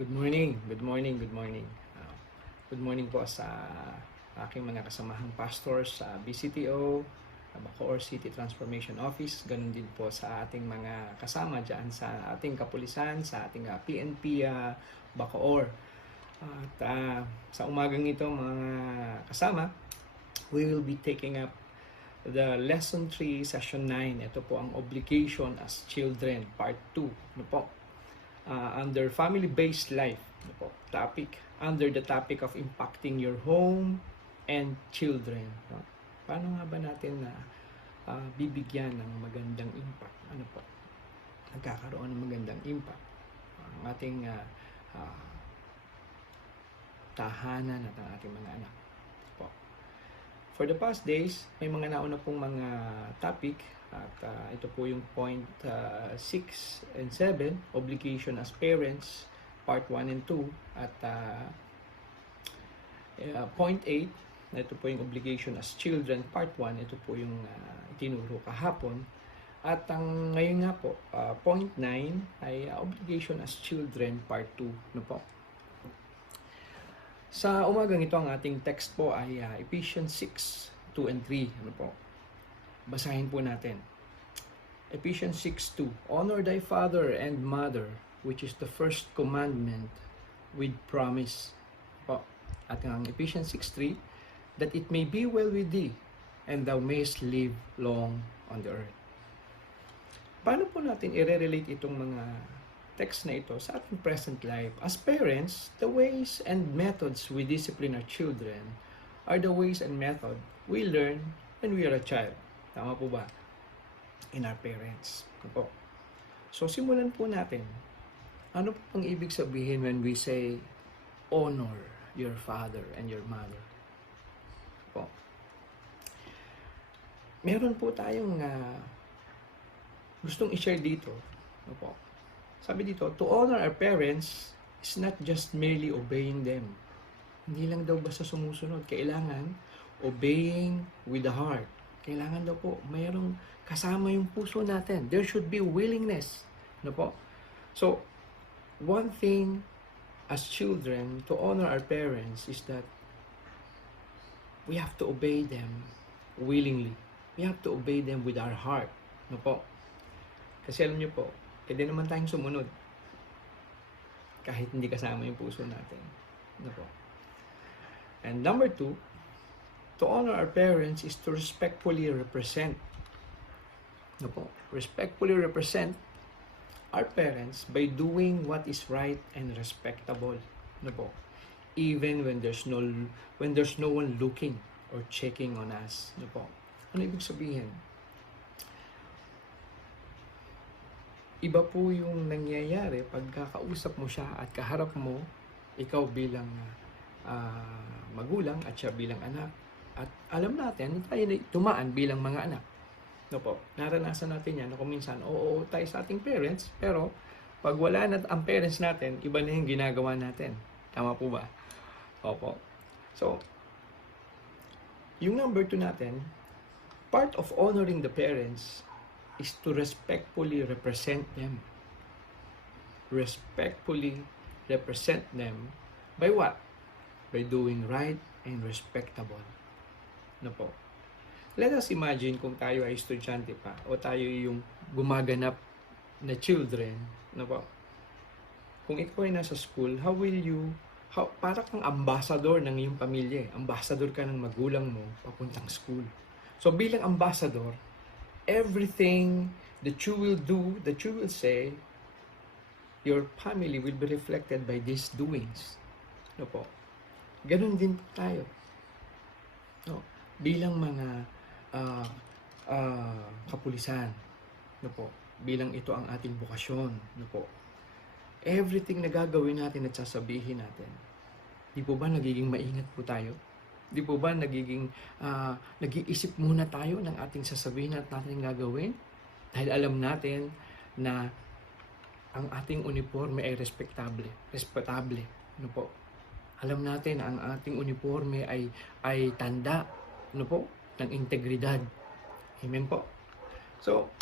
Good morning, good morning, good morning. Good morning po sa aking mga kasamahang pastors sa BCTO, Bacoor City Transformation Office. Ganun din po sa ating mga kasama dyan sa ating kapulisan, sa ating PNP Bacoor. At sa umagang ito mga kasama, we will be taking up the Lesson 3, Session 9. Ito po ang Obligation as Children, Part 2. Ano po? Under family-based life, ano po, topic, under the topic of impacting your home and children. No? Paano nga ba natin na bibigyan ng magandang impact? Ano po? Nagkakaroon ng magandang impact ang ating tahanan at ang ating mga anak. Po. For the past days, may mga nauna pong mga topic at ito po yung point 6 and 7, obligation as parents, part 1 and 2, at point 8, ito po yung obligation as children, part 1, ito po yung itinuro kahapon. At ang ngayon nga po, point 9 ay obligation as children, part 2. No po? Sa umagang ito, ang ating text po ay Ephesians 6, 2 and 3. Ano po? Basahin po natin. Ephesians 6:2. Honor thy father and mother, which is the first commandment with promise. Po. At ang Ephesians 6:3, that it may be well with thee, and thou mayest live long on the earth. Paano po natin i-relate itong mga text na ito sa ating present life? As parents, the ways and methods we discipline our children are the ways and method we learn when we are a child. Tama po ba? In our parents. Po. So, simulan po natin. Ano po ang ibig sabihin when we say, honor your father and your mother? Po. Meron po tayong gustong i-share dito. Po. Sabi dito, to honor our parents is not just merely obeying them. Hindi lang daw basta sumusunod. Kailangan obeying with the heart. Kailangan daw po, mayroong kasama yung puso natin. There should be willingness. Ano po? So, one thing as children to honor our parents is that we have to obey them willingly. We have to obey them with our heart. Ano po? Kasi alam niyo po, pwede naman tayong sumunod kahit hindi kasama yung puso natin. Ano po? And number 2, to honor our parents is to respectfully represent. No po? Respectfully represent our parents by doing what is right and respectable. No po? Even when there's no one looking or checking on us. No po? Ano ibig sabihin? Iba po yung nangyayari pag kakausap mo siya at kaharap mo, ikaw bilang magulang at siya bilang anak. At alam natin, tayo tumaan bilang mga anak. No po, naranasan natin yan na kung minsan, oo tayo sa ating parents, pero pag wala na ang parents natin, iba na yung ginagawa natin. Tama po ba? Opo. So, yung number 2 natin, part of honoring the parents is to respectfully represent them. Respectfully represent them by what? By doing right and respectable. No po. Let us imagine kung tayo ay estudyante pa o tayo yung gumaganap na children, no po. Kung ikaw ay nasa school, para kang ambassador ng iyong pamilya, ambassador ka ng magulang mo papuntang school. So bilang ambassador, everything that you will do, that you will say, your family will be reflected by these doings. No po. Ganun din po tayo. No, bilang mga kapulisan, no po, bilang ito ang ating bukasyon, no po, everything na gagawin natin at sasabihin natin, di po ba nagiging maingat po tayo? Di po ba nag-iisip muna tayo ng ating sasabihin at natin gagawin? Dahil alam natin na ang ating uniforme ay respectable, no po. Alam natin na ang ating uniforme ay tanda, no po, ng integridad. Amen po. So,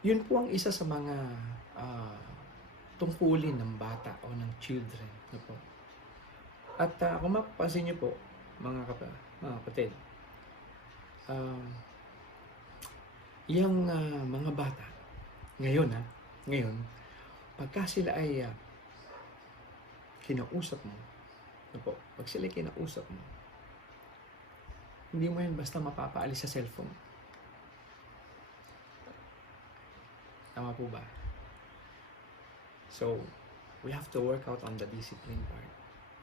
yun po ang isa sa mga tungkulin ng bata o ng children. No po? At kung mapapansin niyo po, mga kapatid, yung mga bata, ngayon, pagka sila ay kinausap mo, no po, pag sila ay kinausap mo, hindi mo yan basta mapapaalis sa cellphone. Tama po ba? So, we have to work out on the discipline part.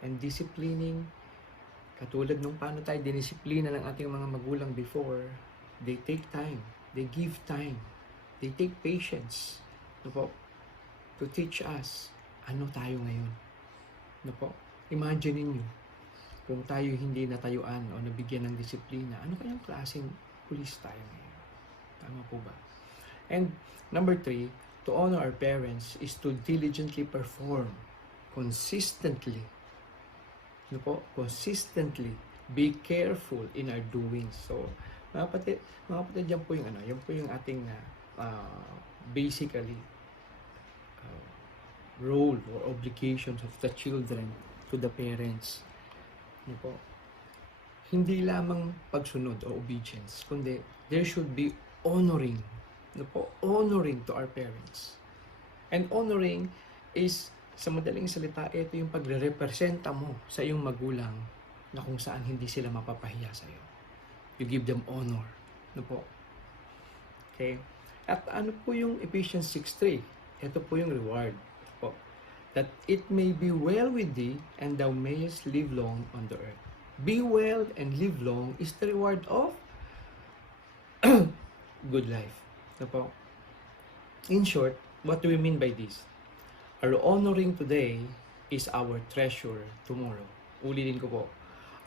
And disciplining, katulad nung paano tayo dinisiplina ng ating mga magulang before, they take time, they give time, they take patience, no po, to teach us ano tayo ngayon. No po? Imagine niyo kung tayo hindi natayuan o nabigyan ng disiplina, ano kayang klaseng pulis tayo ngayon? Tama po ba? And number 3, to honor our parents is to diligently perform, consistently. Ano po? Consistently. Be careful in our doings. So, mga kapatid, yan po yung ating basically role or obligations of the children to the parents. Ano po? Hindi lamang pagsunod o obedience, kundi there should be honoring. Ano po? Honoring to our parents. And honoring is, sa madaling salita, ito yung pagre-representa mo sa iyong magulang na kung saan hindi sila mapapahiya sa iyo. You give them honor. Ano po? Okay? At ano po yung Ephesians 6:3? Ito po yung reward. Po. That it may be well with thee and thou mayest live long on the earth. Be well and live long is the reward of good life. Ano po? In short, what do we mean by this? Our honoring today is our treasure tomorrow. Ulitin ko po.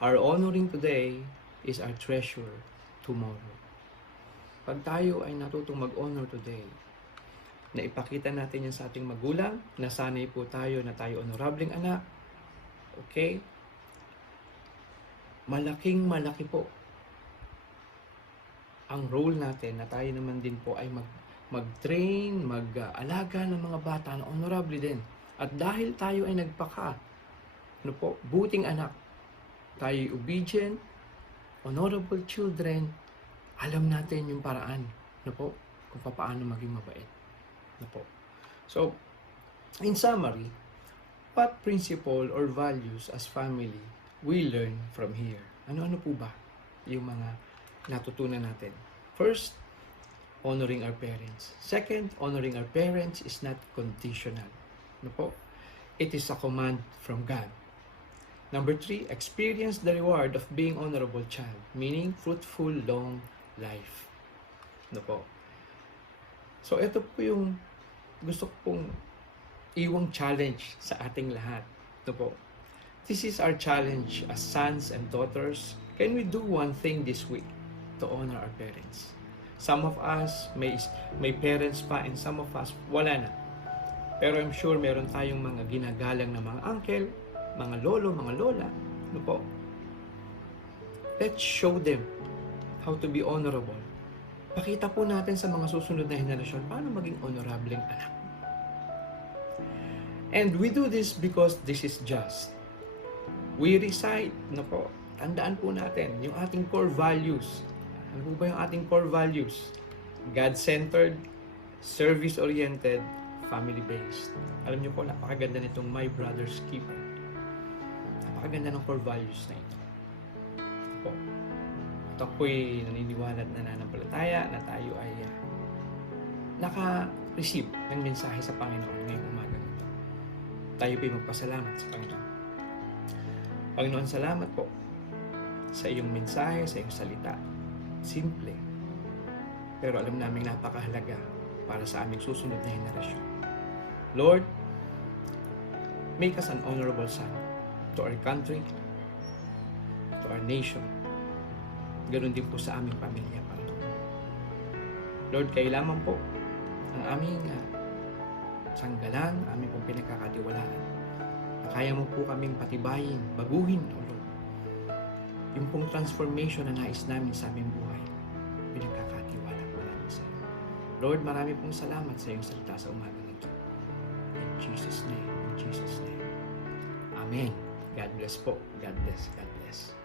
Our honoring today is our treasure tomorrow. Pag tayo ay natutong mag-honor today, na ipakita natin yan sa ating magulang, nasanay po tayo na tayo honorableng anak, okay? Malaki po ang role natin na tayo naman din po ay mag-train, mag-alaga ng mga bata na honorable din. At dahil tayo ay nagpaka, ano po, buting anak, tayo obedient, honorable children, alam natin yung paraan, ano po, kung paano maging mabait. Ano po. So, in summary, what principle or values as family we learn from here? Ano-ano po ba yung mga natutunan natin? First, honoring our parents. Second, honoring our parents is not conditional. Ano po? It is a command from God. Number 3, experience the reward of being honorable child, meaning fruitful, long life. Ano po? So, ito po yung gusto kong iwang challenge sa ating lahat. Ano po? This is our challenge as sons and daughters. Can we do one thing this week to honor our parents? Some of us may parents pa and some of us wala na. Pero I'm sure meron tayong mga ginagalang na mga uncle, mga lolo, mga lola. Ano po? Let's show them how to be honorable. Pakita po natin sa mga susunod na henerasyon paano maging honorableng anak. And we do this because this is just. We recite, ano po, tandaan po natin yung ating core values. Ano po ba yung ating core values? God-centered, service-oriented, family-based. Alam niyo po, napakaganda nitong My Brother's Keeper. Napakaganda ng core values na ito. Po. At ako'y naniniwala at nananampalataya na tayo ay naka-receive ng mensahe sa Panginoon ngayong umaga nito. Tayo po'y magpasalamat sa Panginoon. Panginoon, salamat po sa iyong mensahe, sa iyong salita. Simple. Pero alam namin napakahalaga para sa aming susunod na henerasyon. Lord, make us an honorable son to our country, to our nation. Ganon din po sa aming pamilya, Panginoon. Lord, kayo lamang po ang aming sanggalan, aming pong pinagkakatiwalaan. Kaya mo po kaming patibayin, baguhin, O Lord. Yung pong transformation na nais namin sa aming buhay, pinagkakatiwala po namin sa iyo. Lord, marami pong salamat sa iyong salita sa umaga nito. In Jesus' Amen. God bless po. God bless. God bless.